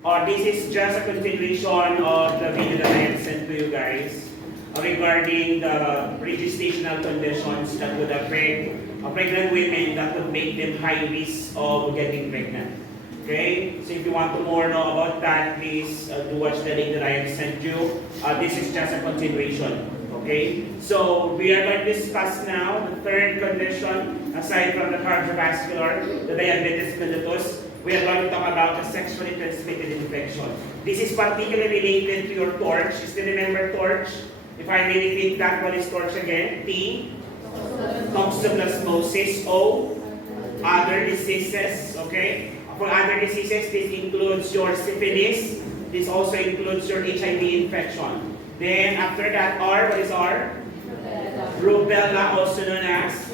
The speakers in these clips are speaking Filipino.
This is just a continuation of the video that I had sent to you guys regarding the pre-gestational conditions that would affect pregnant women that would make them high risk of getting pregnant. Okay, so if you want to more know about that, please do watch the link that I have sent you. This is just a continuation. Okay, so we are going to discuss now the third condition aside from the cardiovascular, the diabetes mellitus. We are going to talk about the sexually transmitted infection. This is particularly related to your torch. Still remember torch? If I may repeat that, what is torch again? T, toxoplasmosis. O, other diseases. Okay? For other diseases, this includes your syphilis. This also includes your HIV infection. Then after that, R, what is R? Rubella, also known as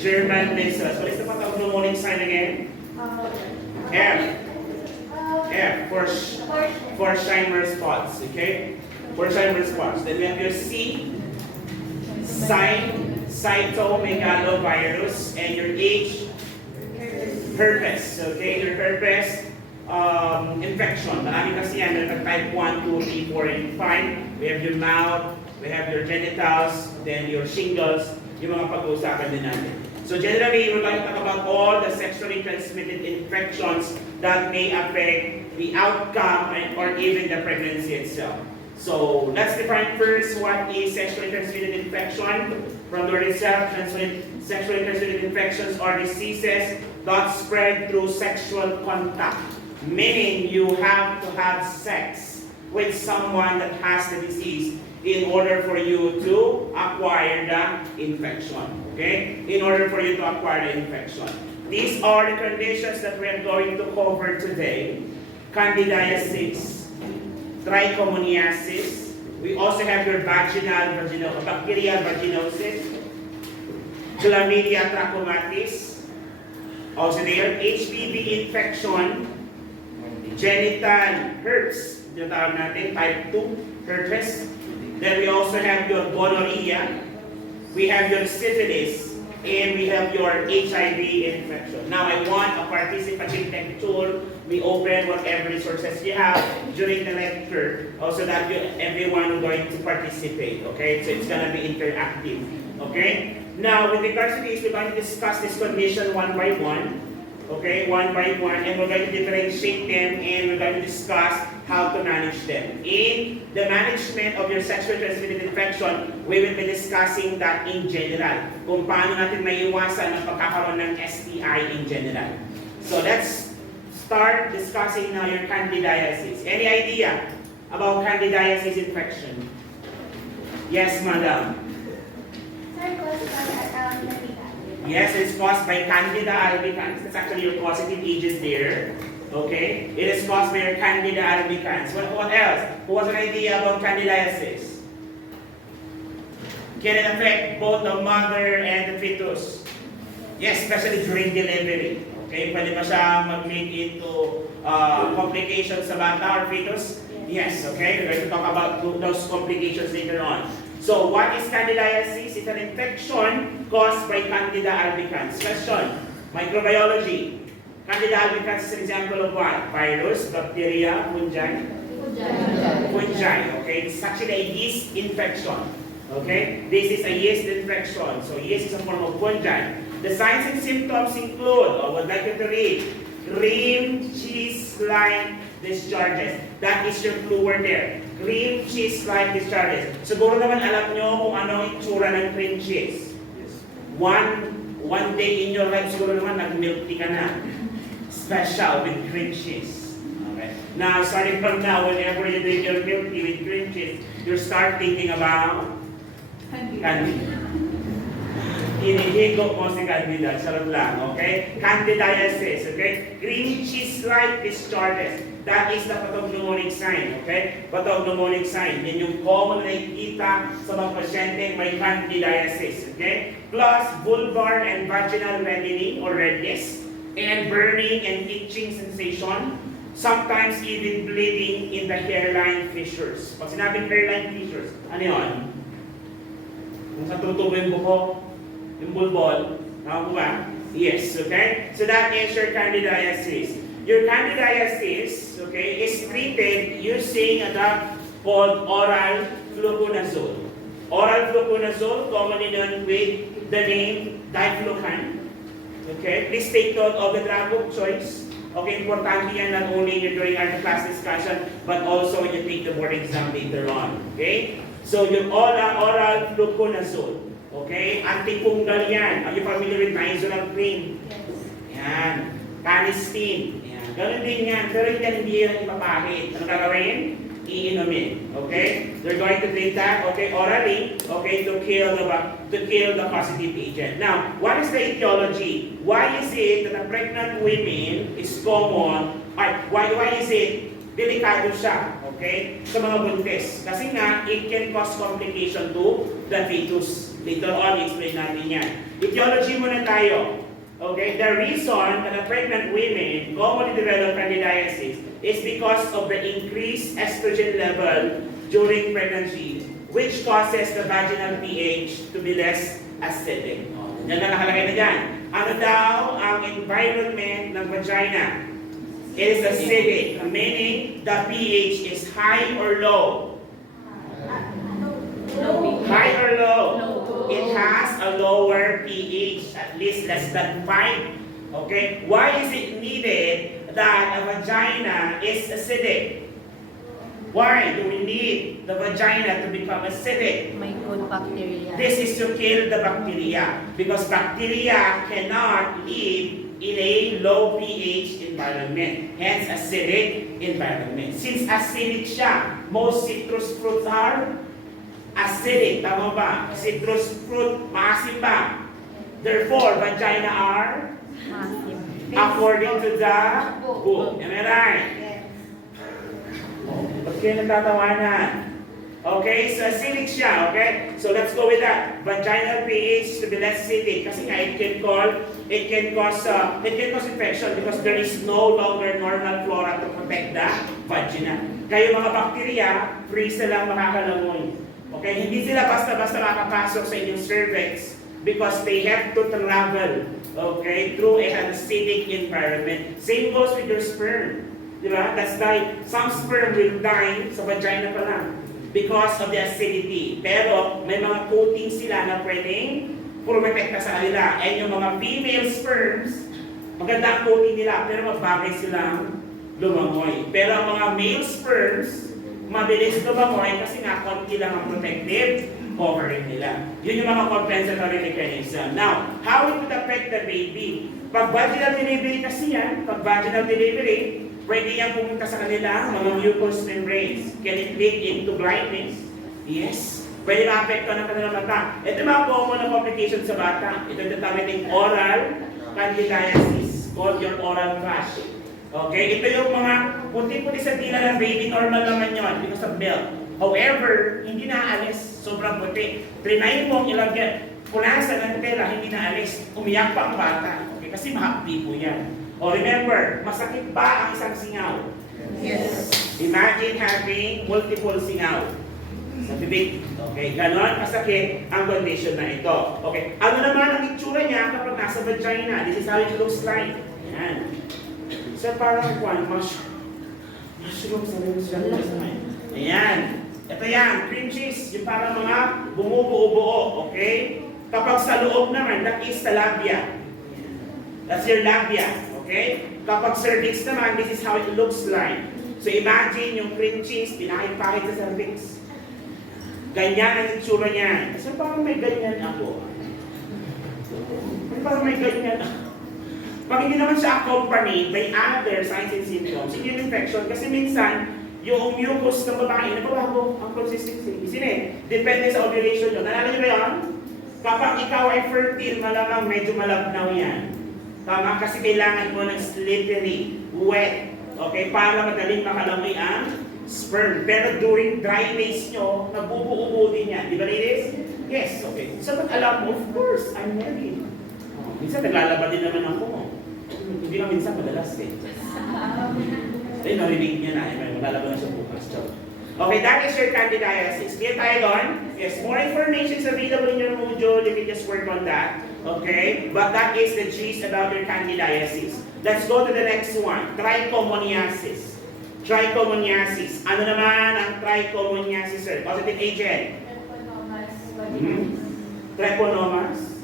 German measles. What is the pathognomonic sign again? F. F for Scheimer spots. Okay? For Scheimer spots. Then we have your C, cytomegalovirus, and your H, herpes. Okay? Your herpes infection. Marami kasi yan. Meron type 1, 2, 3, 4, and 5. We have your mouth, we have your genitals, then your shingles, yung mga pag-uusapan din natin. So generally, we're going to talk about all the sexually transmitted infections that may affect the outcome or even the pregnancy itself. So let's define first what is sexually transmitted infection. From the word itself, sexually transmitted infections are diseases that spread through sexual contact, meaning you have to have sex with someone that has the disease in order for you to acquire the infection. Okay? In order for you to acquire the infection. These are the conditions that we are going to cover today. Candidiasis, trichomoniasis. We also have your bacterial vaginosis, chlamydia trachomatis. Also there, HPV infection, genital herpes. Yung tawag natin, type 2 herpes. Then we also have your gonorrhea, we have your syphilis, and we have your HIV infection. Now I want a participative lecture. We open whatever resources you have during the lecture, so that everyone is going to participate. Okay, so it's gonna be interactive. Okay. Now with regards to this, we're going to discuss this condition one by one. Okay, one by one, and we're going to differentiate them, and we're going to discuss how to manage them. In the management of your sexually transmitted infection, we will be discussing that in general. Kung paano natin maiiwasan ang pagkakaroon ng STI in general. So let's start discussing now your candidiasis. Any idea about candidiasis infection? Yes, madam. Yes, it's caused by Candida albicans. That's actually your positive agents there. Okay? It is caused by your Candida albicans. What else? Who has an idea about candidiasis? Can it affect both the mother and the fetus? Yes, especially during delivery. Okay? Pwede ba siya mag-lead into complications sa bata or fetus? Yes, okay? We're going to talk about those complications later on. So, what is candidiasis? It's an infection caused by Candida albicans. Question, microbiology. Candida albicans is an example of what? Virus, bacteria, fungi? Fungi, okay? It's actually a yeast infection. Okay? This is a yeast infection. So, yeast is a form of fungi. The signs and symptoms include, I would like you to read, cream cheese-like discharges. That is your clue word there. Cream cheese-like discharges. Siguro naman alam nyo kung ano ang itsura ng cream cheese. One day in your life, siguro naman nag-milk tea ka na. Special with cream cheese. Okay. Now, starting from now, whenever you drink your milk tea with cream cheese, you start thinking about Candida. Inihigo mo si Candida. Sarap lang, okay? Candidiasis, okay? Cream cheese-like discharges. That is the pathognomonic sign, okay? Pathognomonic sign. Yan yung common na nakikita sa mga pasyente may candidiasis, okay? Plus, vulvar and vaginal reddening or redness, and burning and itching sensation, sometimes even bleeding in the hairline fissures. Pag sinabing hairline fissures, ano yun? Kung sa tutubo yung buhok, yung bulbol, tama po ba? Yes, okay? So that is your candidiasis. your candidiasis, okay, is treated using a drug called oral fluconazole. Oral fluconazole, commonly known with the name diflucan. Okay, please take note of the drug of choice. Okay, importante yan not only during our class discussion, but also when you take the board exam later on. Okay? So, yung oral fluconazole. Okay? Antifungal yan. Are you familiar with Nizoral cream? Yan. Canesten. Yan. Ganun din yan. Pero hindi yan ipapakit. Ano gagawin? Iinumin. Okay? They're going to treat that, okay, orally, okay, to kill the positive agent. Now, what is the etiology? Why is it that the pregnant women is common? Why is it delikado siya, okay, sa mga buntis? Kasi nga, it can cause complication to the fetus. Later on, explain natin yan. Etiology muna tayo. Okay, the reason that the pregnant women commonly develop candidiasis is because of the increased estrogen level during pregnancy, which causes the vaginal pH to be less acidic. Yan na nakalagay na dyan. Ano daw ang environment ng vagina? It is acidic, meaning the pH is high or low? High or low? It has a lower pH, at least less than 5. Okay? Why is it needed that a vagina is acidic? Why do we need the vagina to become acidic? May good bacteria. This is to kill the bacteria, because bacteria cannot live in a low pH environment, hence acidic environment. Since acidic siya, most citrus fruits are acidic, tama ba? Citrus fruit, maasim ba? Therefore, vagina are according to the book. Am I right? Ba't kayo nagtatawanan? Okay, so acidic siya, okay? So let's go with that. Vaginal pH to be less acidic kasi nga it can cause infection because there is no longer normal flora to protect the vagina. Kayo mga bacteria, free sila makakalamoy. Okay, hindi sila basta-basta makapasok sa inyong cervix because they have to travel, okay, through an acidic environment. Same goes with your sperm. Diba? That's why some sperm will die sa vagina pa lang because of the acidity. Pero may mga coating sila na pwedeng protekta sa kanila. And yung mga female sperms, maganda ang coating nila, pero mabagay silang lumangoy. Pero ang mga male sperms, mabilis lumangoy kasi nga konti lang ang protective covering nila. Yun yung mga compensatory mechanism. Now, how it would affect the baby? Pag vaginal delivery kasi yan, pwede yan pumunta sa kanila, mga mucous membranes. Can it lead into blindness? Yes. Pwede ma-apekto ng kanilang mata. Ito mga common na complications sa bata. Ito yung tatawag natin oral candidiasis, called your oral thrush. Okay, ito yung mga puti-puti sa tila ng baby, normal naman yun because of milk. However, hindi naalis, sobrang puti. Trinay mo ilagyan, punasan ng tela, hindi naalis. Umiyak pa ang bata. Okay, kasi mahapdi po yan. O remember, masakit ba ang isang singaw? Yes. Imagine having multiple singaw sa bibig. Okay, ganon kasakit ang condition na ito. Okay, ano naman ang itsura niya kapag nasa vagina? This is how it looks like. Yan. So parang mushroom sa rin. Ayan. Ito yan, cream cheese. Yung parang mga bumubuo-buo. Okay? Kapag sa loob naman, that is the labia. That's your labia. Okay? Kapag cervix naman, this is how it looks like. So imagine yung cream cheese, pinakipakit sa cervix. Ganyan ang itsura niya. So parang may ganyan ako. Parang may ganyan ako. Pag hindi naman siya accompanied by other signs and symptoms, hindi yung infection. Kasi minsan, yung mucus ng babae, nababago ang consistency. Depende sa ovulation nyo. Nalala nyo ba yun? Kapag ikaw ay fertile, malamang medyo malabnaw yan. Tama? Kasi kailangan mo ng slippery, wet. Okay? Para madaling makalamoy ang sperm. Pero during dry days nyo, nabubuo din yan. Di ba, ladies? Yes. Okay. So, pag alam mo, of course, I'm married. Minsan naglalaba din naman ako. Hindi lang minsan madalas eh. Then narinig niya na, maglalaba na siya bukas. Okay, that is your candidiasis. Clear tayo doon? Yes, more information is available in your module. You can just work on that. Okay? But that is the gist about your candidiasis. Let's go to the next one. Trichomoniasis. Trichomoniasis. Ano naman ang trichomoniasis, sir? Positive agent. Trichomonas.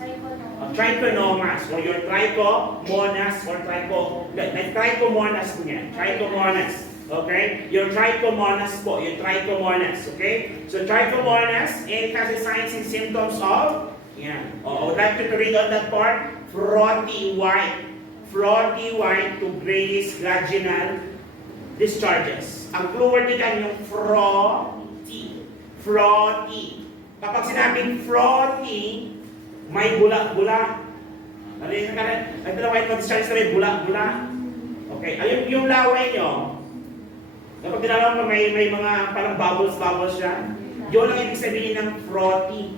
Trichomonas or your trichomonas or trichomonas po yan. Trichomonas. Okay? Your trichomonas po. Your trichomonas. Okay? So trichomonas, it has the signs and symptoms of, yan. I would like you to read on that part. Frothy white. Frothy white to grayish vaginal discharges. Ang clue word dyan yung frothy. Frothy. Kapag sinabing frothy, may bula-bula. Ito na white discharge na may bula-bula. Okay, ayun yung laway nyo. Kapag tinalaman mo may mga parang bubbles siya, yun ang ibig sabihin ng frothy.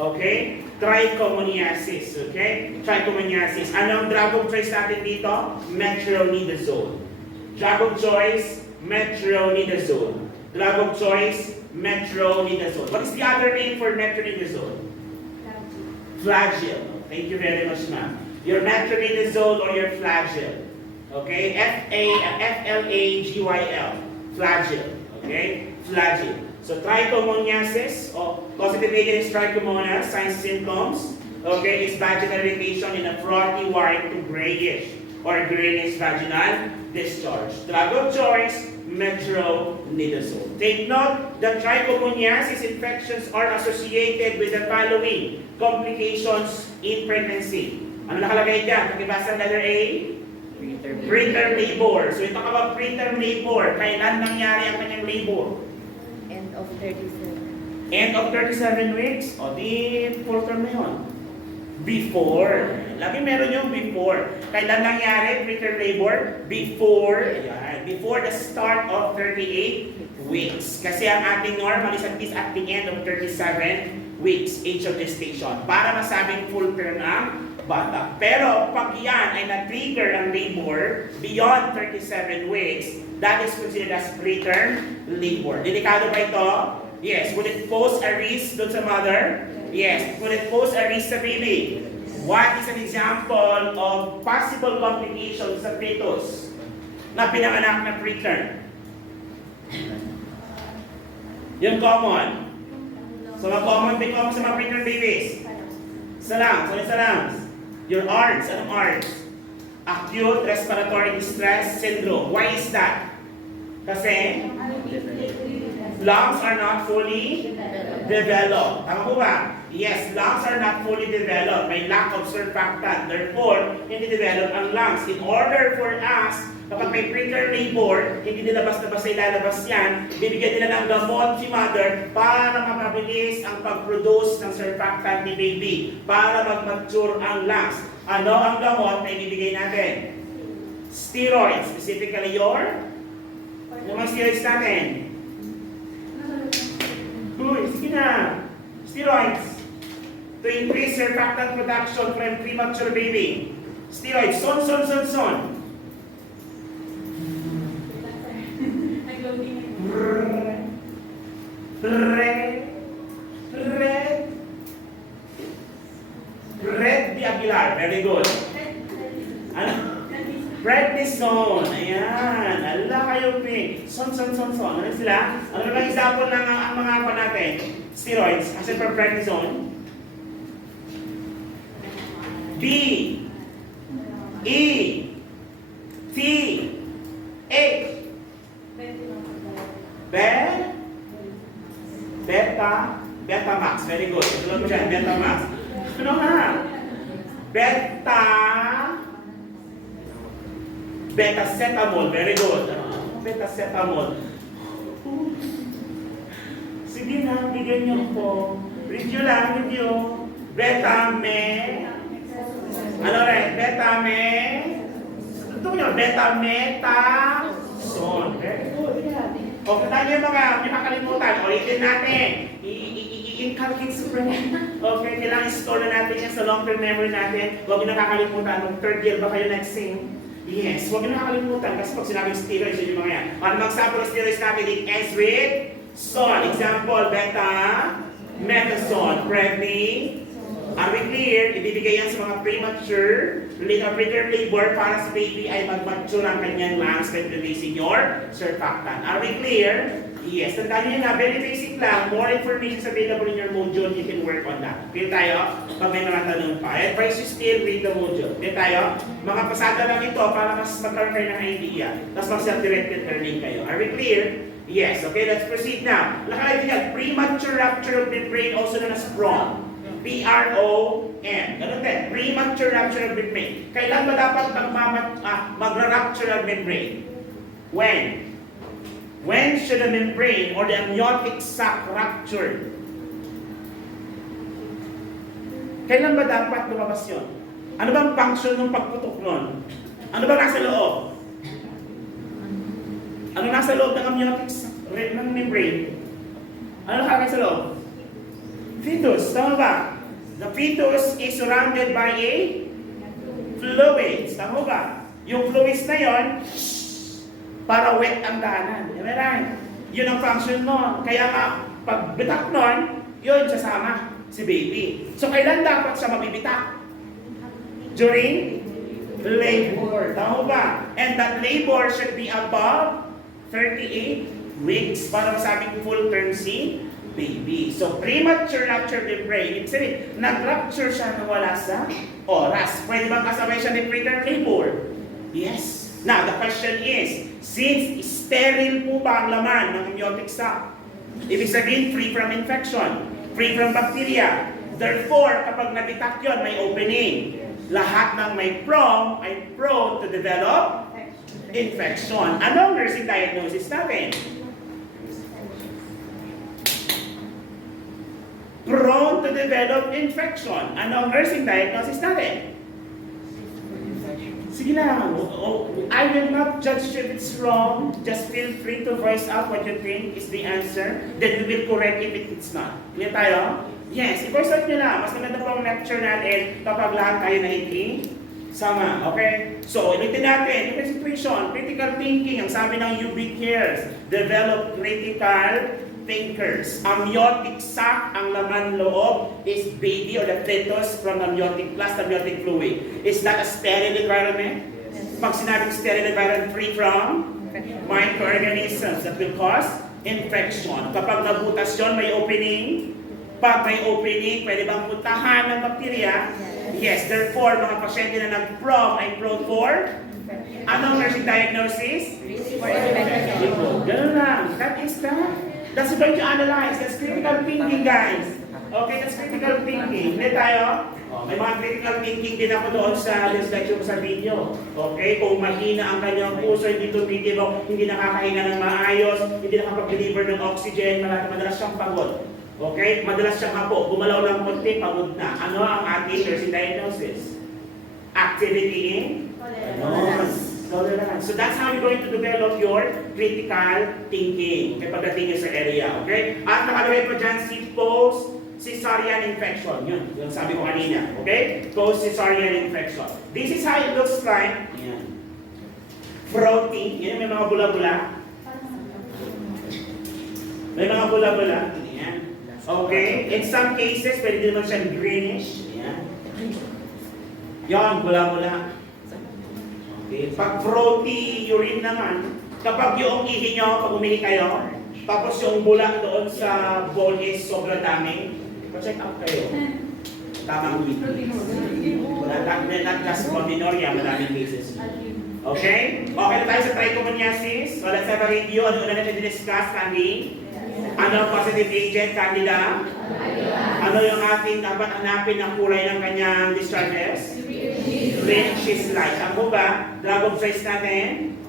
Okay? Trichomoniasis. Okay? Trichomoniasis. Anong drug of choice natin dito? Metronidazole. Drug of choice, metronidazole. Drug of choice, metronidazole. What is the other name for metronidazole? Flagyl. Thank you very much, ma'am. Your metronidazole or your flagyl. Okay? Flagyl. Flagyl. Okay? Flagyl. So trichomoniasis, or positive agent is trichomonas, signs and symptoms. Okay, is vaginal irritation in a frothy white to grayish or greenish vaginal discharge. Drug of choice, metronidazole. Take note that trichomoniasis infections are associated with the following complications in pregnancy. Ano nakalagay dyan? Pakibasa ang letter A? Preterm labor. So ito kapag preterm labor, kailan nangyari ang kanyang labor? End of 37. End of 37 weeks? O di full term na yun. Before. Lagi meron yung before. Kailan nangyari preterm labor? Before. Ayan. Before the start of 38 weeks. Kasi ang ating normal is at least at the end of 37 weeks age of gestation. Para masabing full term ang bata. Pero pag yan ay na-trigger ang labor beyond 37 weeks, that is considered as preterm labor. Delikado ba ito? Yes. Would it pose a risk dun sa mother? Yes. Would it pose a risk sa baby? What is an example of possible complications sa fetus na pinanganak na preterm? Yung common. So mga common sa mga preterm babies. Sa lungs. Your ARDS. Anong ARDS? Acute Respiratory Distress Syndrome. Why is that? Kasi lungs are not fully developed. Tama po ba? Yes, lungs are not fully developed. May lack of surfactant. Therefore, hindi develop ang lungs. In order for us, kapag may preterm labor, hindi nilabas-labas sa ilalabas yan, bibigyan nila ng gamot si mother para mapabilis ang pag-produce ng surfactant ni baby, para mag-mature ang lungs. Ano ang gamot na ibibigay natin? Steroids, specifically yung mga steroids natin. Uy, sige na. Steroids. To increase surfactant production from premature baby. Steroids. Son. Red de Aguilar. Very good. Ano? Prednisone. Ayan. Ala kayo, P. Son. Ano sila? Ano ba example ng ang mga pa natin? Steroids. Kasi for prednisone. B. E. T. H. Betamax. Very good. Tulad mo dyan, Betamax. Ano nga? Betacetamol. Very good. Betacetamol. Sige na, bigyan niyo po. Review lang, review. Ano rin? Ito nyo, betamethasone. Very good. Okay, tayo yung mga makalimutan. Ulitin natin. I-inculcate sa brain. Okay, kailangan i-store na natin yan sa long-term memory natin. Huwag nyo nakakalimutan. Nung third year ba kayo next thing? Yes, huwag nyo nakakalimutan. Kasi pag sinabing steroids, yun yung mga yan. Ano mga sample of steroids natin? It ends with son. Example, betamethasone. Are we clear? Ibibigay yan sa mga premature, preterm labor para sa baby ay mag-mature ang kanyang lungs by releasing your surfactant. Are we clear? Yes. Tandaan nyo na, very basic lang. More information is available in your module. You can work on that. Clear tayo? Pag may mga tanong pa. I advise you still read the module. Clear tayo? Mga pasada lang ito para mas magkaroon kayo ng idea. Tapos mas self-directed learning kayo. Are we clear? Yes. Okay, let's proceed now. Nakalagay din yan, premature rupture of membrane, also known as PROM. P-R-O-M. Ganun din. Premature rupture of membrane. Kailan ba dapat magra-rupture of membrane? When? When should the membrane or the amniotic sac rupture? Kailan ba dapat lumabas yun? Ano bang function ng pagputok nun? Ano ba nasa loob? Ano nasa loob ng amniotic sac ng membrane? Ano nakalagay sa loob? Fetus, tama ba? The fetus is surrounded by a fluids, tama ba? Yung fluids na yon, para wet ang daanan. Am I right? Yun ang function nun. Kaya nga, pag bitak nun, yun sasama si baby. So, kailan dapat siya mabibitak? During labor. Tama ba? And that labor should be above 38 weeks para masabing full term si baby. So, premature rupture membrane, ibig sabihin, nag-rupture siya na wala sa oras. Pwede bang kasabay siya ni preterm labor? Yes. Now, the question is, since sterile po ba ang laman ng amniotic sac? Ibig sabihin, free from infection, free from bacteria. Therefore, kapag nabitak yun, may opening. Lahat ng may PROM ay prone to develop infection. Anong nursing diagnosis natin? Prone to develop infection. Anong nursing diagnosis natin? Sige lang. I will not judge you if it's wrong. Just feel free to voice out what you think is the answer. Then we will correct if it's not. Clear tayo? Yes, i-voice out nyo na. Mas maganda po ang lecture natin kapag lahat tayo sama. Okay? So, ulitin natin. Yung situation, critical thinking. Ang sabi ng UB Cares, develop critical thinkers. Amniotic sac, ang laman loob, is baby or the fetus from amniotic plus amniotic fluid. Is that a sterile environment? Yes. Pag sinabing sterile environment, free from microorganisms that will cause infection. Kapag nabutas yun, may opening. Pag may opening, pwede bang puntahan ng bacteria? Yes. Therefore, mga pasyente na nag-PROM ay prone for anong nursing diagnosis? Ganun lang. That is that. That's going to analyze. That's critical thinking, guys. Okay, that's critical thinking. Hindi tayo? May mga critical thinking din ako doon sa lecture ko sa video. Okay, kung mahina ang kanyang puso, hindi tumitibo, hindi nakakahinga ng maayos, hindi nakapag-deliver ng oxygen, madalas siyang pagod. Okay, madalas siyang hapo, gumalaw ng konti, pagod na. Ano ang ating nursing diagnosis? Activity in tolerance. So that's how you're going to develop your critical thinking pagdating sa area, okay? At nakalagay po dyan si post-cesarean infection. Yun, yung sabi ko kanina, okay? Post-cesarean infection. This is how it looks like. Yan. Frothy. Yan, may mga bula-bula. May mga bula-bula. Yan. Okay? In some cases, pwede din naman siyang greenish. Yan. Yan, bula-bula. Okay. Pag frothy urine naman, kapag yung ihi nyo, pag umihi kayo, tapos yung bula doon sa bowl is sobrang dami, pa-check up kayo. Tamang umihi. Not just prominorya, maraming cases. Okay? Okay na tayo sa trichomoniasis. So let's have a review. Ano na natin discuss, Candy? Ano ang positive agent, Candida? Ano yung ating dapat hanapin ng kulay ng kanyang discharges? Which is light. Ako ba? Drug of choice natin?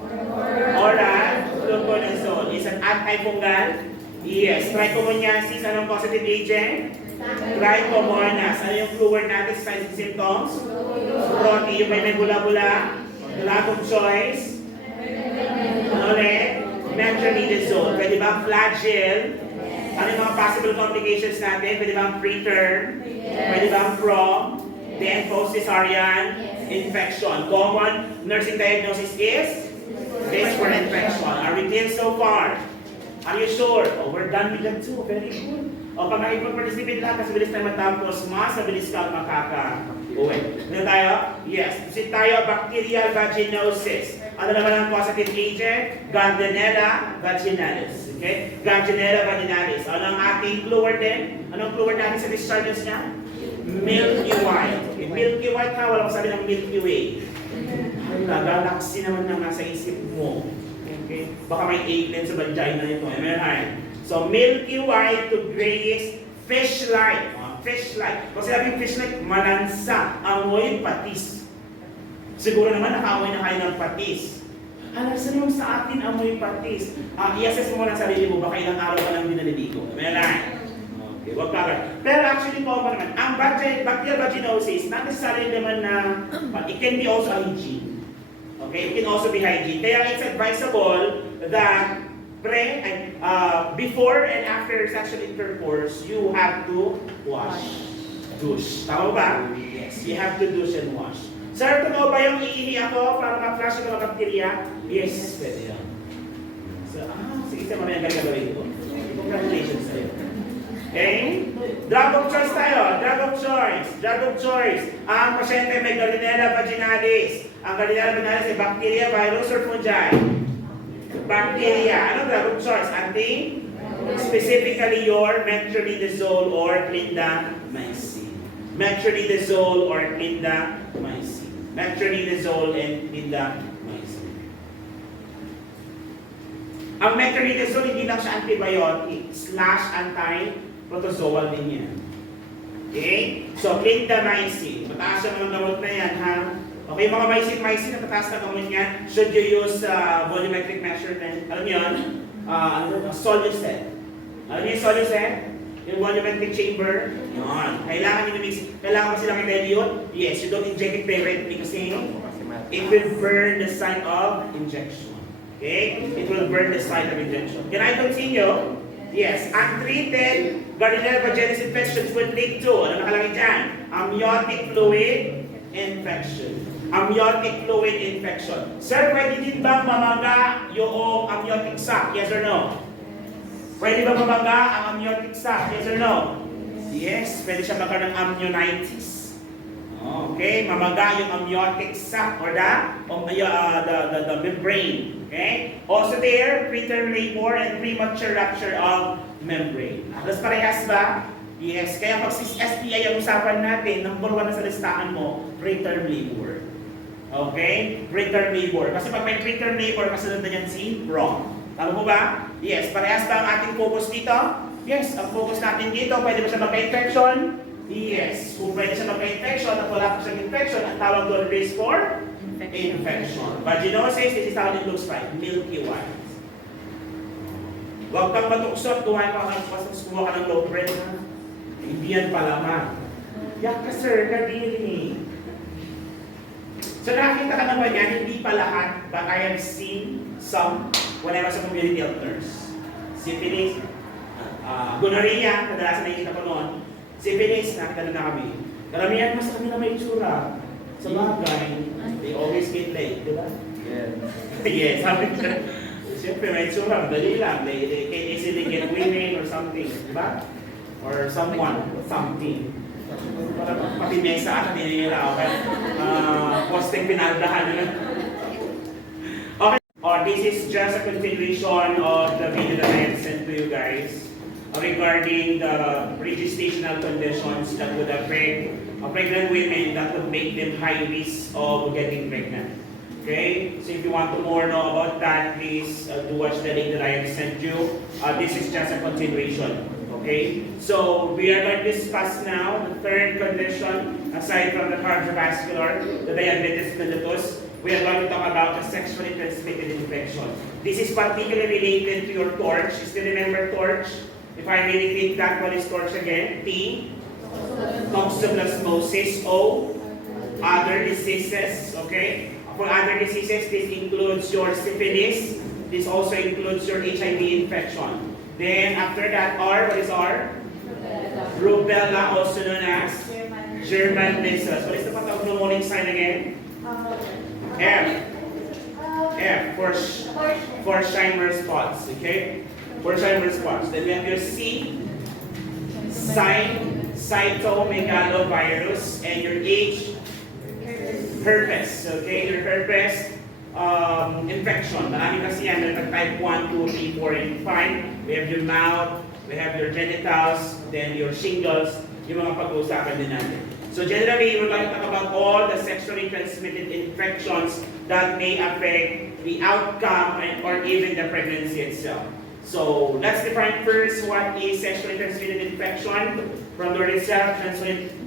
Oral fluconazole. Is an antifungal? Yes. Trichomoniasis. Anong positive agent? Trichomonas. Ano yung flu word natin sa signs and symptoms? Frothy. Yung may bula-bula. Drug of choice? Ano ulit? Metronidazole. Pwede ba flagyl? Ano yung mga possible complications natin? Pwede bang preterm? Pwede bang PROM? Then post-cesarean infection. Common nursing diagnosis is this for infection. Are we clear so far? Are you sure? Oh, we're done with that too. Very good. O pag nakipag-participate lahat, kasi bilis tayo matapos, mas mabilis ka makaka-uwi. Ano tayo? Yes. Kasi tayo, bacterial vaginosis. Ano naman ang causative agent? Gardnerella vaginalis. Okay? Gardnerella vaginalis. Ano ang ating clue word din? Anong clue word natin sa discharges niya? Milky white. Okay, milky white ka, wala ko sabi ng Milky Way. Galaxy naman na nasa isip mo. Okay? Baka may alien sa vagina nito. Amen? So, milky white to grayish, fish-like. Fish-like. Kung sinabing fish-like, manansa, amoy patis. Siguro naman nakaamoy na kayo ng patis. Saan yung sa atin amoy patis? I-assess mo lang sarili mo, baka ilang araw ka lang din naliligo. Amen? Okay, wag ka. Pero actually po pa naman, ang bacterial vaginosis, not necessarily naman na, it can be also hygiene. Okay, it can also be hygiene. Kaya it's advisable that before and after sexual intercourse, you have to wash. Douche. Tama ba? Yes, you have to douche and wash. Sir, totoo ba yung iihi ako para ma-flush yung mga bacteria? Yes, pwede yan. So, sige sa mamaya gagawin ko. Congratulations sa'yo. Okay? Drug of choice tayo. Drug of choice. Drug of choice. Ang pasyente may Gardnerella vaginalis. Ang Gardnerella vaginalis ay bacteria, virus, or fungi? Bacteria. Ano drug of choice? Specifically your metronidazole or clindamycin. Metronidazole or clindamycin. Metronidazole and clindamycin. Ang metronidazole hindi lang siya antibiotic / anti-protozoal din yan. Okay? So, clindamycin. Mataas yung mga gamot na yan, ha? Okay, mga mycin, mataas na gamot yan. Should you use volumetric measurement? Alam niyo yun? Solucet. Alam niyo yung Solucet? Yung volumetric chamber? Yun. Kailangan nyo mix. Kailangan ba silang i-dilute? Yes, you don't inject it directly kasi it will burn the site of injection. Okay? It will burn the site of injection. Can I continue? Yes. Untreated Gardnerella vaginalis infections will lead to, ano nakalagay dyan? Amniotic fluid infection. Amniotic fluid infection. Sir, pwede din bang mamaga yung amniotic sac? Yes or no? Pwede ba mamaga ang amniotic sac? Yes or no? Yes, pwede siya magkaroon ng amnionitis. Okay, mamaga yung amniotic sac or the membrane. Okay? Also there, preterm labor and premature rupture of membrane. Tapos parehas ba? Yes, kaya pag STI ang usapan natin, number 1 na sa listahan mo, preterm labor. Okay? Preterm labor. Kasi pag may preterm labor, kasunod na yan si wrong. Tama mo ba? Yes. Parehas ba ang ating focus dito? Yes. Ang focus natin dito, pwede ba siya magka-infection? Yes. Kung pwede siya magka-infection at wala pa siyang infection, ang tawag doon risk for infection. Vaginosis, this is how it looks like. Milky white. Huwag kang matuksot, kuha ka ng low bread. Hindi yan palaman. Yak ka sir, kadiri. So nakita ka naman yan, hindi pa lahat, but I have seen some when I was a community health nurse. Syphilis, gonorrhea, kadalasan nakikita ko noon. Syphilis, nakita na kami. Karamihan mas kami na may tsura. Sa bagay, they always get late, di ba? Yeah. Yes, sabi ko. Siyempre may tsura, dali lang. They can easily get women or something, di ba? Or someone, something. Para pati mesa at hindi nila, okay? Posting pinaldahan. Okay. This is just a continuation of the video that I had sent to you guys regarding the pre-gestational conditions that would affect pregnant women that would make them high risk of getting pregnant. Okay? So if you want to more know about that, please do watch the link that I have sent you. This is just a continuation. Okay? So we are going to discuss now the third condition, aside from the cardiovascular, the diabetes mellitus. We are going to talk about the sexually transmitted infection. This is particularly related to your torch. You still remember torch? If I may repeat that, what is torch again? T. Toxoplasmosis. O. Other diseases. Okay? For other diseases, this includes your syphilis. This also includes your HIV infection. Then after that, R. What is R? Rubella, also known as German measles. What is the pathognomonic sign again? F. F for Scheimer spots. Okay? For Scheimer spots. Then we have your C. cytomegalovirus, and your age, herpes. Okay, your herpes infection. Marami kasi yan, like type 1, 2, 3, 4, and 5. We have your mouth, we have your genitals, then your shingles, yung mga pag-uusapan din natin. So generally, we're going to talk about all the sexually transmitted infections that may affect the outcome or even the pregnancy itself. So let's define first what is sexually transmitted infection. From the word itself,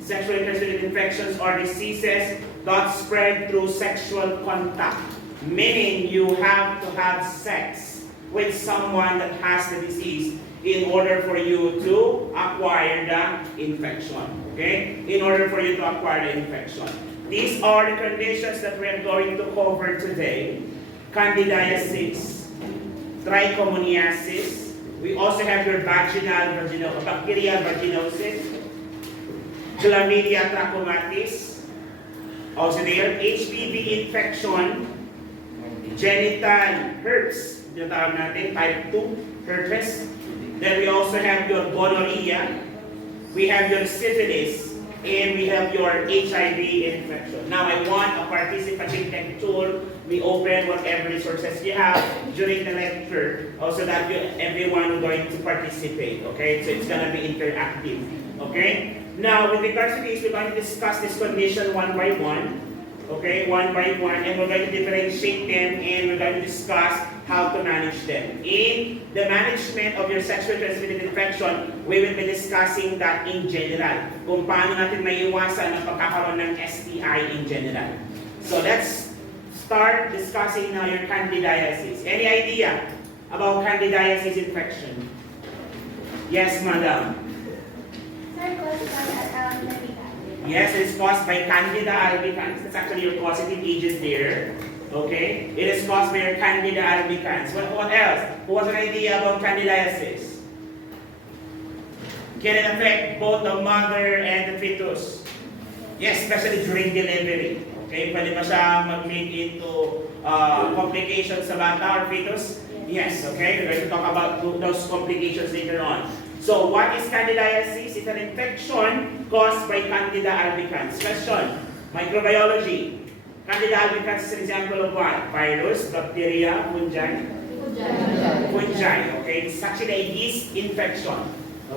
sexually transmitted infections are diseases that spread through sexual contact. Meaning you have to have sex with someone that has the disease in order for you to acquire the infection. Okay? In order for you to acquire the infection. These are the conditions that we're going to cover today. Candidiasis, trichomoniasis. We also have your bacterial vaginosis, chlamydia trachomatis, also there, HPV infection, genital herpes, yung tawag natin, type 2 herpes. Then we also have your gonorrhea, we have your syphilis, and we have your HIV infection. Now I want a participative lecture. We open whatever resources you have during the lecture, so that everyone is going to participate. Okay, so it's gonna be interactive. Okay. Now with regards to this, we're going to discuss this condition one by one. Okay, one by one, and we're going to differentiate them, and we're going to discuss how to manage them. In the management of your sexually transmitted infection, we will be discussing that in general. Kung paano natin maiiwasan ang pagkakaroon ng STI in general. So let's start discussing now your candidiasis. Any idea about candidiasis infection? Yes, madam. Yes, it's caused by Candida albicans. That's actually your causative agent there. Okay? It is caused by your Candida albicans. What else? Who has an idea about candidiasis? Can it affect both the mother and the fetus? Yes, especially during delivery. Okay? Pwede ba siya mag-lead into complications sa bata or fetus? Yes, okay? We're going to talk about those complications later on. So, what is candidiasis? It's an infection caused by Candida albicans. Question, microbiology. Candida albicans is an example of what? Virus, bacteria, fungi? Fungi, okay? It's actually a yeast infection.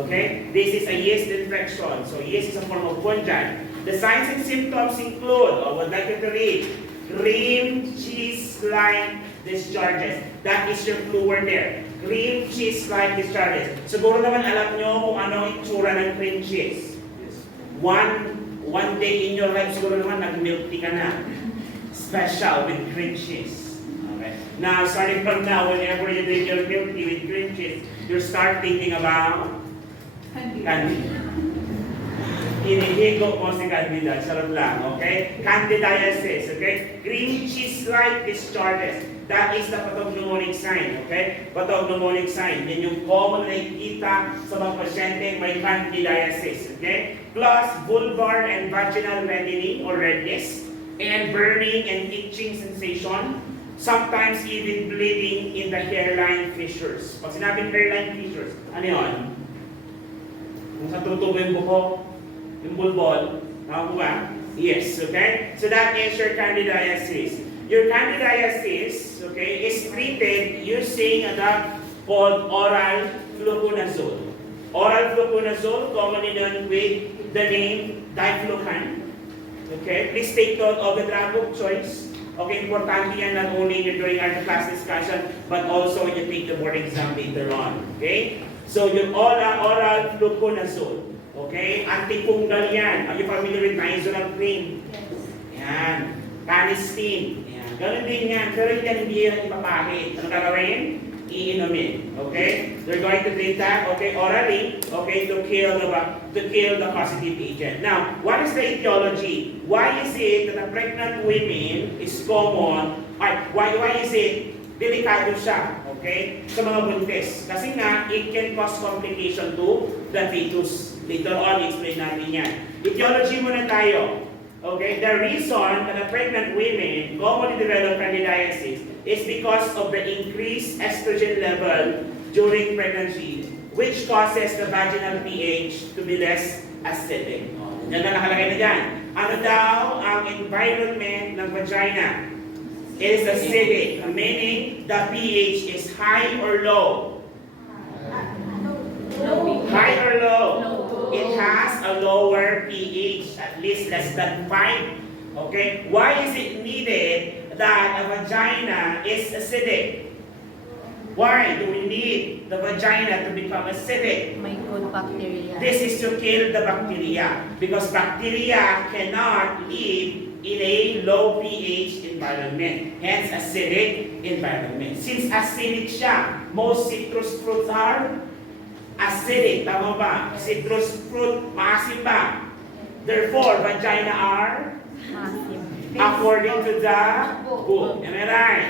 Okay? This is a yeast infection. So, yeast is a form of fungi. The signs and symptoms include, I would like you to read, cream, cheese-like discharges. That is your clue word there. Cream cheese-like discharges. Siguro naman alam nyo kung ano ang itsura ng cream cheese. One day in your life, siguro naman nag-milk tea ka na. Special with cream cheese. Okay. Now, starting from now, whenever you drink your milk tea with cream cheese, you start thinking about Candida. Inihigo mo si Candida. Sarap lang, okay? Candidiasis, okay? Cream cheese-like discharges. That is the pathognomonic sign, okay? Pathognomonic sign. Yan yung common na nakikita sa mga pasyente may candidiasis, okay? Plus, vulvar and vaginal reddening or redness, and burning and itching sensation, sometimes even bleeding in the hairline fissures. Pag sinabing hairline fissures, ano yun? Kung sa tutubo yung buhok, yung bulbol, tama po ba? Yes, okay? So that is your candidiasis. Your candidiasis, okay, is treated using a drug called oral fluconazole. Oral fluconazole, commonly known with the name diflucan. Okay, please take note of the drug of choice. Okay, importante yan not only during our class discussion, but also when you take the board exam later on. Okay, so yung oral fluconazole. Okay, antifungal yan. Are you familiar with Nizoral cream? Yan. Canesten. Ganun din yan, pero hindi yan ipapahid. Ano gagawin? Iinumin. Okay? They're going to treat that, okay, orally, okay, to kill the causative agent. Now, what is the etiology? Why is it that a pregnant women is common? Why is it delikado siya? Okay? Sa mga buntis. Kasi nga, it can cause complication to the fetus. Later on, explain natin yan. Etiology muna tayo. Okay, the reason that the pregnant women commonly develop candidiasis is because of the increased estrogen level during pregnancy. which causes the vaginal pH to be less acidic. Yan na nakalagay na dyan. Ano daw ang environment ng vagina? It is acidic, meaning the pH is high or low. High or low? It has a lower pH, at least less than 5. Okay? Why is it needed that a vagina is acidic? Why do we need the vagina to become acidic? May good bacteria. This is to kill the bacteria because bacteria cannot live in a low pH environment, hence acidic environment. Since acidic siya, most citrus fruits are acidic. Tama ba? Citrus fruit, maasim ba? Therefore, vagina are according to the book. Am I right?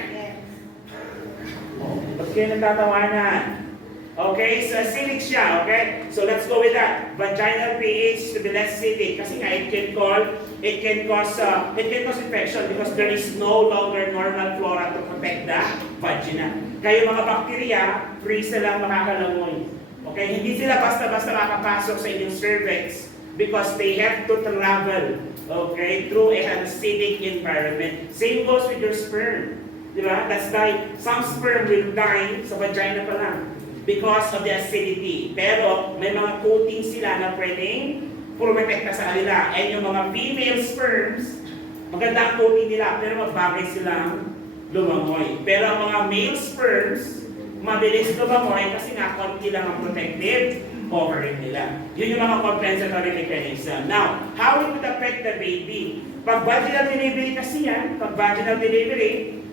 Ba't kayo nagtatawanan? Okay, so acidic siya, okay? So let's go with that. Vaginal pH to be less acidic kasi nga it can cause infection because there is no longer normal flora to protect the vagina. Kayo mga bacteria, free sila makakalangoy. Okay, hindi sila basta-basta makapasok sa inyong cervix because they have to travel, okay, through an acidic environment. Same goes with your sperm. Diba? That's why some sperm will die sa vagina pa lang because of the acidity. Pero may mga coating sila na pwedeng pumepekta sa kanila. And yung mga female sperms, maganda ang coating nila pero magbagay silang lumangoy. Pero ang mga male sperms, mabilis lumangoy kasi nga konti lang ang protective covering nila. Yun yung mga compensatory mechanism. Now, how it would affect the baby? Pag vaginal delivery kasi yan,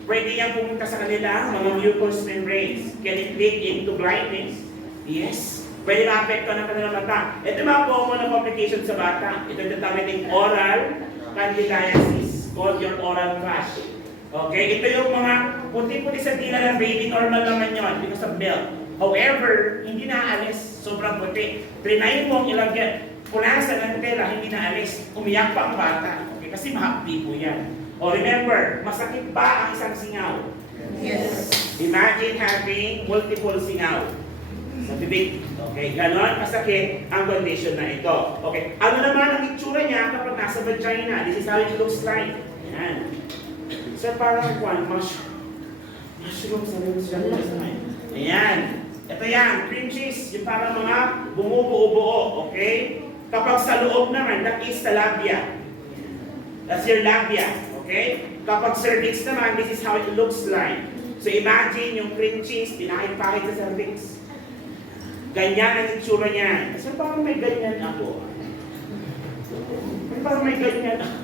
pwede yan pumunta sa kanila, mga mucous membranes. Can it lead into blindness? Yes. Pwede maapekto ng kanilang mata. Ito mga common na complications sa bata. Ito yung tawag natin oral candidiasis, called your oral thrush. Okay? Ito yung mga puti-puti sa dila ng baby, normal naman yun because of milk. However, hindi naaalis. Sobrang puti. Trinayin mo ang ilagyan. Punasan ng tela, hindi naalis. Umiyak pa ang bata. Okay? Kasi mahapdi po yan. O remember, masakit ba ang isang singaw? Yes. Imagine having multiple singaw sa bibig. Okay, ganon kasakit ang condition na ito. Okay, ano naman ang itsura niya kapag nasa vagina? This is how it looks like. Ayan. So parang mushroom sa lips dyan. Ayan. Ito yan, cream cheese. Yung parang mga bumubuo-buo. Okay? Kapag sa loob naman, that is the labia. That's your labia. Okay? Kapag cervix naman, this is how it looks like. So imagine yung cream cheese, pinakipakit sa cervix. Ganyan ang itsura niya. So parang may ganyan ako. Parang may ganyan ako.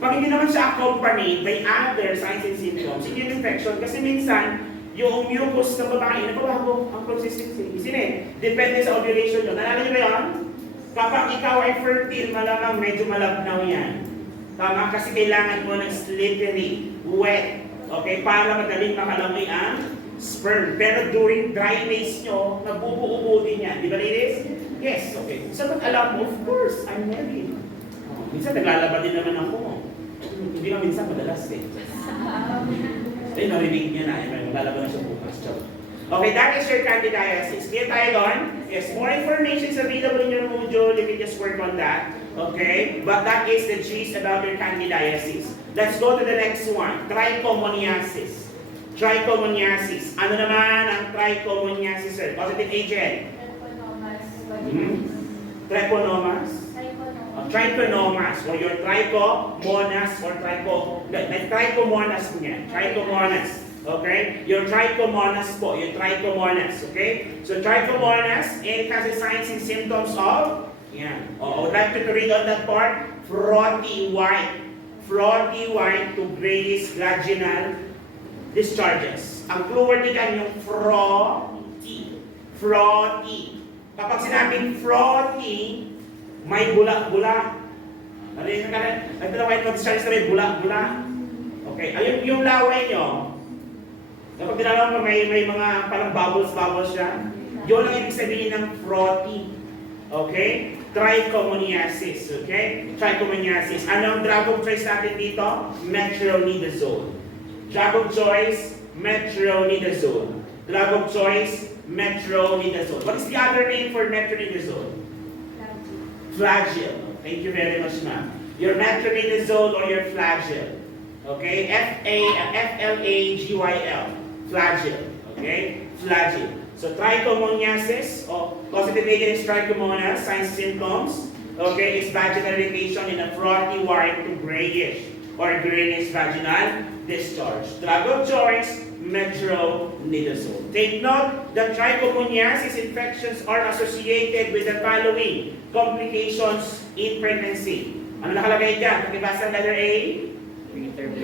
Pag hindi naman siya accompanied by other signs and symptoms, hindi yung infection. Kasi minsan, yung mucus ng babae, nababago ang consistency. Depende sa ovulation nyo. Nalala nyo ba yun? Kapag ikaw ay fertile, malamang medyo malabnaw yan. Tama, kasi kailangan mo ng slippery, wet, okay, para madaling makalangoy ang sperm. Pero during dry phase nyo, nagbubuo din yan. Di ba, ladies? Yes, okay. So, alam mo, of course, I'm married. Minsan, naglalaba din naman ako. Hindi nga minsan, madalas eh. Ay, narinig niya na. Maglalaba na siya bukas. Okay, that is your candidiasis. Clear tayo doon? Yes, more information is available in your module. You can just work on that. Okay? But that is the gist about your candidiasis. Let's go to the next one. Trichomoniasis. Trichomoniasis. Ano naman ang trichomoniasis, sir? Positive agent? Trichomonas? Trichomonas. Or your trichomonas or trichomonas niya. Trichomonas. Okay? Your trichomonas po. Your trichomonas. Okay? So trichomonas, it has the signs and symptoms of, yan. I would like you to read on that part. Frothy white. Frothy white to grayish vaginal discharges. Ang clue word dyan yung frothy. Frothy. Kapag sinabing frothy, may bula-bula. Narinig ka na? Ito na white discharges na may bula-bula. Okay. Ayun yung laway nyo. Kapag tinalaman mo may mga parang bubbles siya, yun ang ibig sabihin ng frothy. Okay? Trichomoniasis. Okay? Trichomoniasis. Anong drug of choice natin dito? Metronidazole. Drug of choice, metronidazole. Drug of choice, metronidazole. What is the other name for metronidazole? Flagyl. Thank you very much, ma'am. Your metronidazole or your flagyl. Okay? F-L-A-G-Y-L. Flagyl. Okay? Flagyl. So trichomoniasis, or positive negative trichomonas, signs and symptoms, okay, is vaginal irritation in a frothy white to grayish or greenish vaginal discharge. Drug of choice, metronidazole. Take note that trichomoniasis infections are associated with the following complications in pregnancy. Ano nakalagay dyan? Pakibasa ang letter A?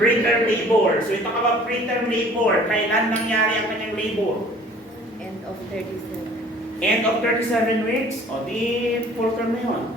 Preterm labor. So ito about preterm labor. Kailan nangyari ang kanyang labor? End of 37. End of 37 weeks? O di full term na yun.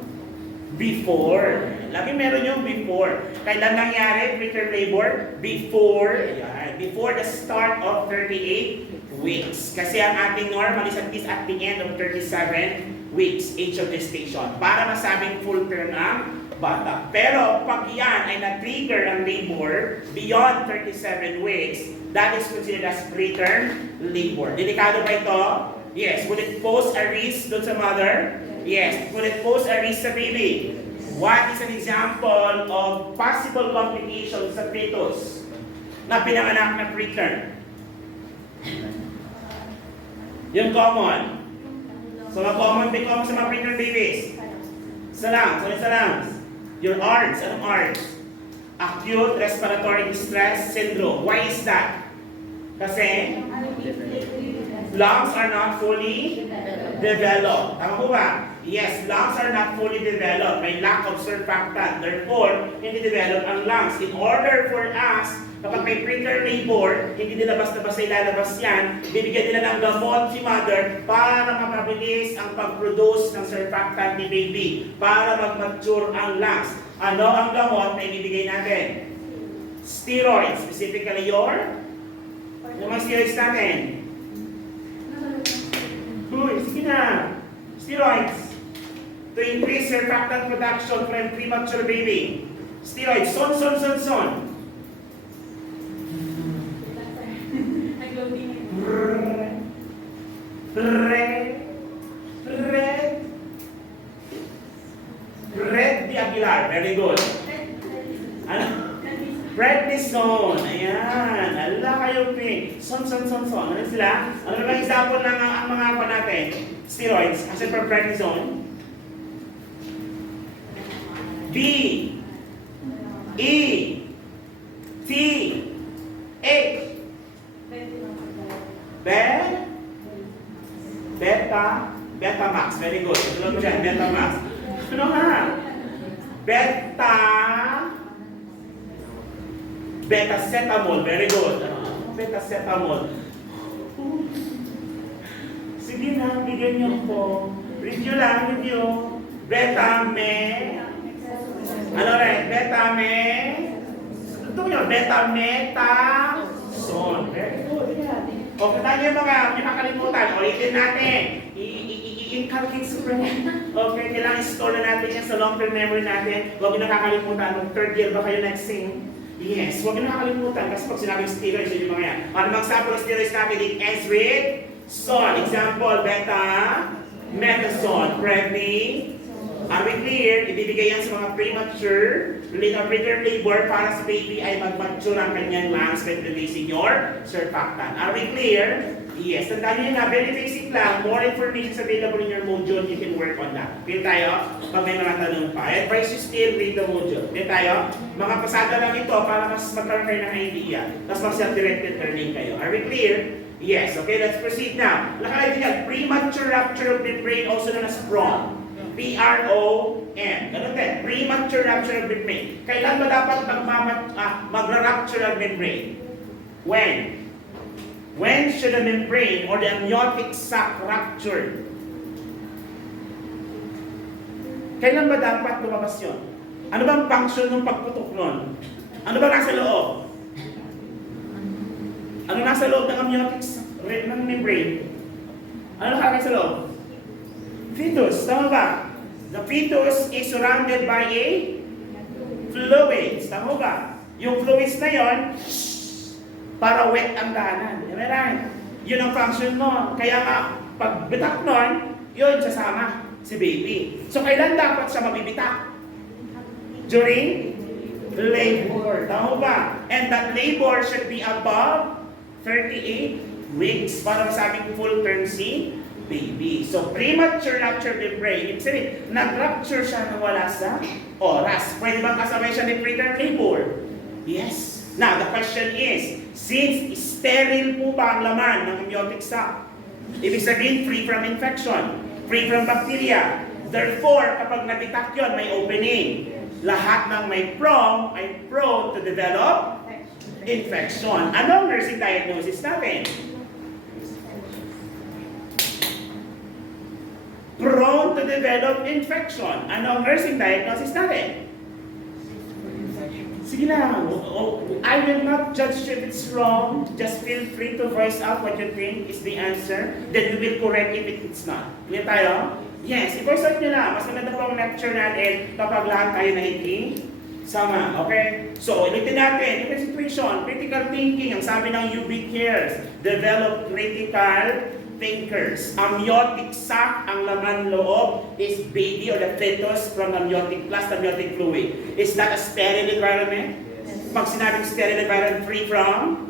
Before. Lagi meron yung before. Kailan nangyari preterm labor? Before. Ayan. Before the start of 38 weeks. Kasi ang ating normal is at least at the end of 37 weeks age of gestation. Para masabing full term ang bata. Pero pag yan ay na-trigger ang labor beyond 37 weeks, that is considered as preterm labor. Delikado ba ito? Yes. Would it pose a risk doon sa mother? Yes. Would it pose a risk sa baby? What is an example of possible complications sa fetus na pinanganak na preterm? Yung common. So, mga common sa mga preterm babies. Isa lang. Your ARDS. Anong ARDS? Acute Respiratory Distress Syndrome. Why is that? Kasi lungs are not fully developed. Tama po ba? Yes, lungs are not fully developed. May lack of surfactant. Therefore, hindi develop ang lungs. In order for us, kapag may preterm labor, hindi nila basta-basta ilalabas yan, bibigyan nila ng gamot si mother para mapabilis ang pag-produce ng surfactant ni baby, para mag-mature ang lungs. Ano ang gamot na ibibigay natin? Steroids, specifically yung mga steroids natin. Sige na. Steroids. To increase surfactant production from premature baby. Steroids. Son. Red de Aguilar. Very good. Ano? Prednisone. Ayan. Ala kayo, Pink. Son. Ano sila? Ano ba example ng ang mga pa natin? Steroids. As for prednisone. B. E. T. H. Betamax. Very good. Tulog mo dyan. Betamax. Ano nga? Betacetamol. Very good. Betacetamol. Sige na, bigyan niyo po. Review lang. Ano rin? Ito yun. Betamethasone. Very good. Okay, tayo yung mga makakalimutan. Ulitin natin. I-inculcate sa brain. Okay, kailangan i-store na natin yan sa long-term memory natin. Huwag nyo nakakalimutan. Nung third year ba kayo next-sing? Yes, huwag nyo nakakalimutan. Kasi pag sinabing steroids, yun yung mga yan. Ano mga sample of steroids natin? Ezridson. Example, betamethasone. Are we clear? Ibibigay yan sa mga premature, preterm labor para sa baby ay mag-mature ang kanyang lungs by releasing your surfactant. Are we clear? Yes. Tandaan nyo na, very basic lang. More information is available in your module. You can work on that. Okay tayo? Pag may mga tanong pa. I advise you still read the module. Okay tayo? Mga pasada lang ito para mas magkaroon kayo ng idea. Tapos mag-self-directed learning kayo. Are we clear? Yes. Okay, let's proceed now. Nakalagay din, premature rupture of membrane, also known as PROM. P-R-O-M. Ganun din. Premature rupture of membrane. Kailan ba dapat magra-rupture of membrane? When? When should the membrane or the amniotic sac rupture? Kailan ba dapat lumabas yun? Ano bang function ng pagputok nun? Ano ba nasa loob? Ano nasa loob ng amniotic sac ng membrane? Ano nakalagay sa loob? Fetus, tama ba? The fetus is surrounded by a fluids, tama ba? Yung fluids na yon para wet ang daanan. Am I right? Yun ang function nun. Kaya nga, pag bitak nun, yun sasama si baby. So, kailan dapat siya mabibitak? During labor. Tama ba? And that labor should be above 38 weeks para masabing full term si baby. So, premature rupture membrane. Ibig sabihin, nag-rupture siya na wala sa oras. Pwede bang kasabay siya ni preterm labor? Yes. Now, the question is, since sterile po ba ang laman ng amniotic sac? Ibig sabihin, free from infection, free from bacteria. Therefore, kapag nabitak yun, may opening. Lahat ng may prom ay prone to develop infection. Anong nursing diagnosis natin? Prone to develop infection. Anong nursing diagnosis natin? Sige lang. I will not judge if it's wrong. Just feel free to voice out what you think is the answer. Then we will correct if it's not. Clear tayo? Yes. I-voice out nyo na. Mas maganda po ang lecture natin kapag lahat tayo na hindi sama. Okay? So, ulitin natin. Yung situation, critical thinking. Ang sabi ng UB Cares, develop critical thinkers. Amniotic sac, ang laman loob, is baby or the fetus from amniotic plus amniotic fluid. Is that a sterile environment? Yes. Pag sinabing sterile environment, free from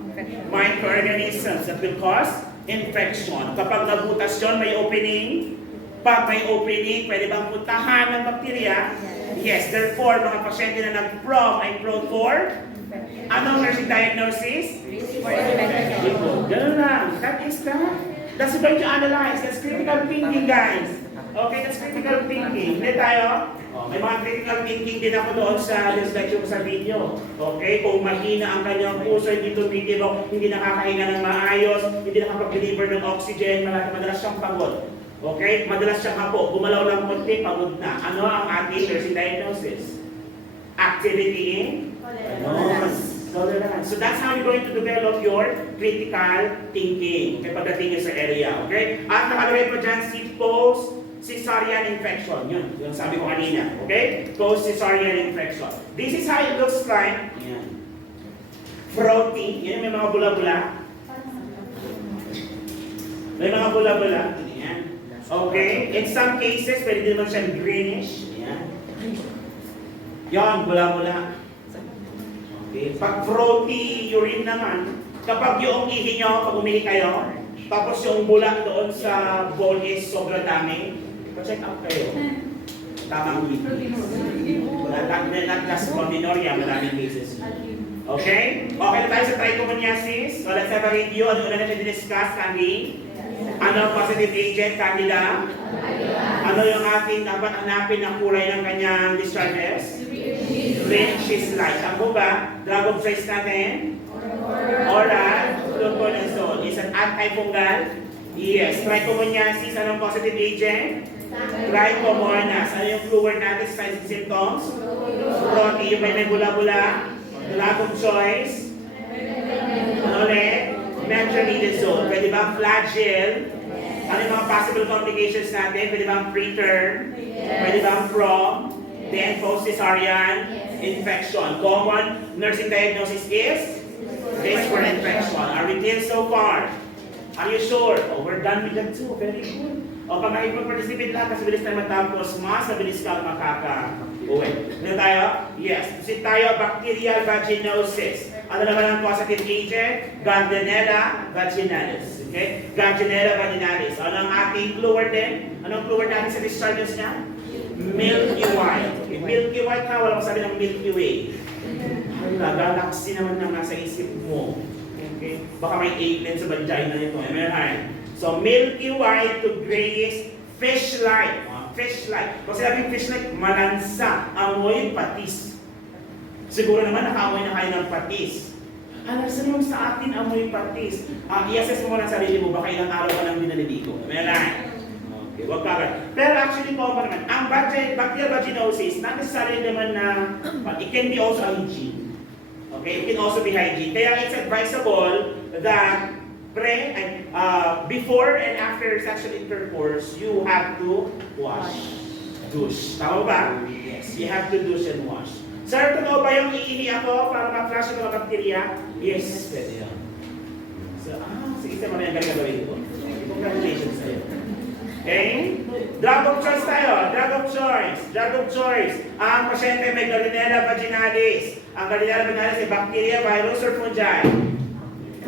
microorganisms that will cause infection. Kapag nabutas yun, may opening. Pag may opening, pwede bang puntahan ng bakterya? Yes. Therefore, mga pasyente na nag-prom ay prone for anong nursing diagnosis? Risk for infection. Ganun lang. That is that. That's going to analyze. That's critical thinking, guys. Okay, that's critical thinking. Hindi tayo? May mga critical thinking din ako doon sa lecture ko sa video. Okay, kung mahina ang kanyang puso, hindi tumitibok, hindi nakakahinga ng maayos, hindi nakapag-deliver ng oxygen, madalas siyang pagod. Okay, madalas siyang hapo. Gumalaw lang konti, pagod na. Ano ang ating nursing diagnosis? Activity in? Tolerance. So that's how you're going to develop your critical thinking. Okay, pagdating nyo sa area. Okay? At nakalagay po dyan si post-cesarean infection. Yun, yung sabi ko kanina. Okay? Post-cesarean infection. This is how it looks like. Yan. Frothy. Yan, may mga bula-bula. May mga bula-bula. Yan. Okay? In some cases, pwede din naman siyang greenish. Yan. Yan, bula-bula. Okay. Pag frothy urine naman, kapag yung ihi nyo, pag umihi kayo, tapos yung bulak doon sa bowl is sobrang dami, pa-check out kayo. Tamang uwi. Not just prominorya, maraming cases. Okay? Okay na tayo sa trichomoniasis. So let's have a review. Ano na natin discuss, Candy? Ano positive agent, Candida? Ano yung ating dapat hanapin ang kulay ng kanyang discharges? Greenish light. Ako ba? Drug of choice natin? Oral. Fluconazole. Is an antifungal? Yes. Trichomoniasis. Anong positive agent? Trichomonas. Ano yung flu word natin? Signs and symptoms? Frothy. Yung may bula-bula? Drug of choice? Ano ulit? Metronidazole. Pwede bang flagell? Ano yung mga possible complications natin? Pwede bang preterm? Pwede bang prom? Then post-cesarean infection. Common nursing diagnosis is risk for infection. Are we clear so far? Are you sure? Oh, we're done with that too. Very good. O pag nakipag-participate lahat, kasi bilis tayo matapos, mas mabilis ka makaka-uwi. Ano tayo? Yes. Kasi tayo, bacterial vaginosis. Ano naman ang causative agent? Gardnerella vaginalis. Okay? Gardnerella vaginalis. Ano ang ating clue word din? Anong clue word natin sa discharges niya? Milky white. Okay, milky white na, walang sabi ng Milky Way. Hala, galaxy naman na nasa isip mo. Okay? Baka may alien sa vagina nito. Amen. So, milky white to grayish fish-like. Fish-like. Kung sinabing fish-like, malansa, amoy patis. Siguro naman nakaamoy na kayo ng patis. Saan yung sa atin amoy patis? I-assess mo muna sarili mo, baka ilang araw ka lang dinaliligo. Amen. Okay, wag kagad. Pero actually, common naman. Ang bacterial vaginosis, not necessarily naman na, it can be also hygiene. Okay, it can also be hygiene. Kaya it's advisable that before and after sexual intercourse, you have to wash. Douche. Tama ba? Yes, you have to douche and wash. Sir, totoo ba yung iihi ako para ma-flush ang mga bacteria? Yes, pwede yan. So, sige sa mga yung galing gawin ko. Congratulations sa'yo. Okay? Drug of choice tayo. Drug of choice. Drug of choice. Ang pasyente may Gardnerella vaginalis. Ang Gardnerella vaginalis ay bacteria, virus, or fungi.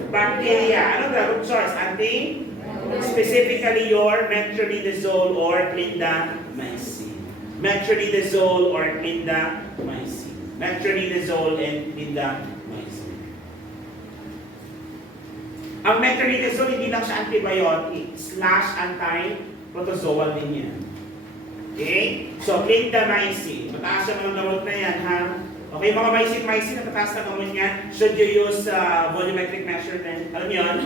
Bacteria. Ano drug of choice? Specifically your metronidazole or clindamycin. Metronidazole or clindamycin. Metronidazole and clindamycin. Ang metronidazole hindi lang siya antibiotic / anti-protozoal din yan. Okay? So, clindamycin. Mataas ang mga gamot na yan, ha? Okay, mga mycin, mataas na gamot yan. Should you use volumetric measurement? Alam niyo yun?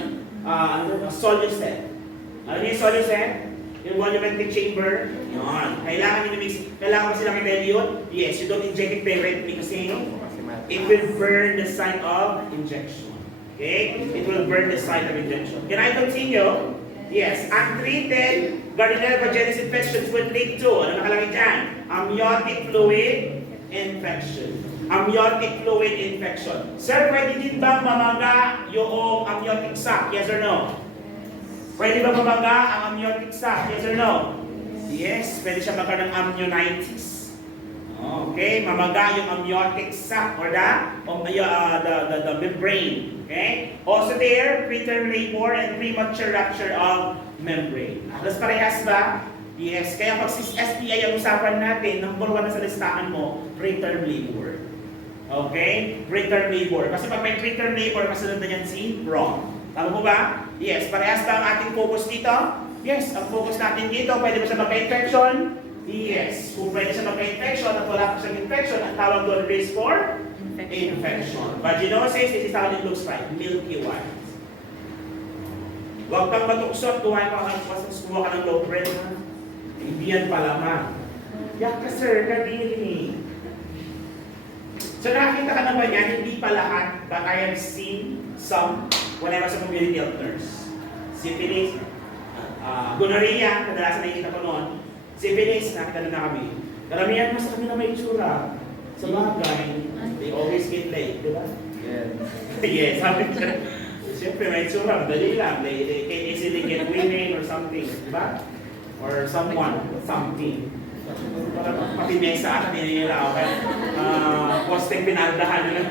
Solucet. Alam niyo yung solucet? Yung volumetric chamber? Yun. Kailangan nyo mix. Kailangan mo silang i-dilute? Yes, you don't inject it directly kasi it will burn the site of injection. Okay? It will burn the site of injection. Can I continue? Yes. Untreated Gardnerella vaginalis infections will lead to, ano nakalagay dyan? Amniotic fluid infection. Amniotic fluid infection. Sir, pwede din ba mamaga yung amniotic sac? Yes or no? Pwede ba mamaga ang amniotic sac? Yes or no? Yes, pwede siya magkaroon ng amnionitis. Okay, mamaga yung amniotic sac or the membrane. Okay? Also there, preterm labor and premature rupture of membrane. Alas parehas ba? Yes, kaya pag STI ang usapan natin, number 1 na sa listahan mo, preterm labor. Okay? Preterm labor. Kasi pag may preterm labor, kasunod na yan si wrong. Tama mo ba? Yes, parehas ba ang ating focus dito? Yes, ang focus natin dito, pwede ba siya magka-infection? Yes. Kung pwede siya magka-infection at wala pa siyang infection, ang tawag doon risk for infection. Vaginosis, this is how it looks like. Milky white. Huwag kang matuksot, kumain ka ng low bread. Hindi yan palaman. Yak ka sir, kadiri. So nakita ka naman yan, hindi pa lahat, but I have seen some when I was a community health nurse. Syphilis, gonorrhea, kadalasan nakikita ko noon. Syphilis, nakita na kami. Karamihan mas kami na may itsura. Sa bagay, they always get late, di ba? Yeah. Yes, sabi ko. Siyempre, may itsura, madali lang. They can easily get women or something, di ba? Or someone, something. Para pati mesa at nila, okay? Posting pinaldahan nila.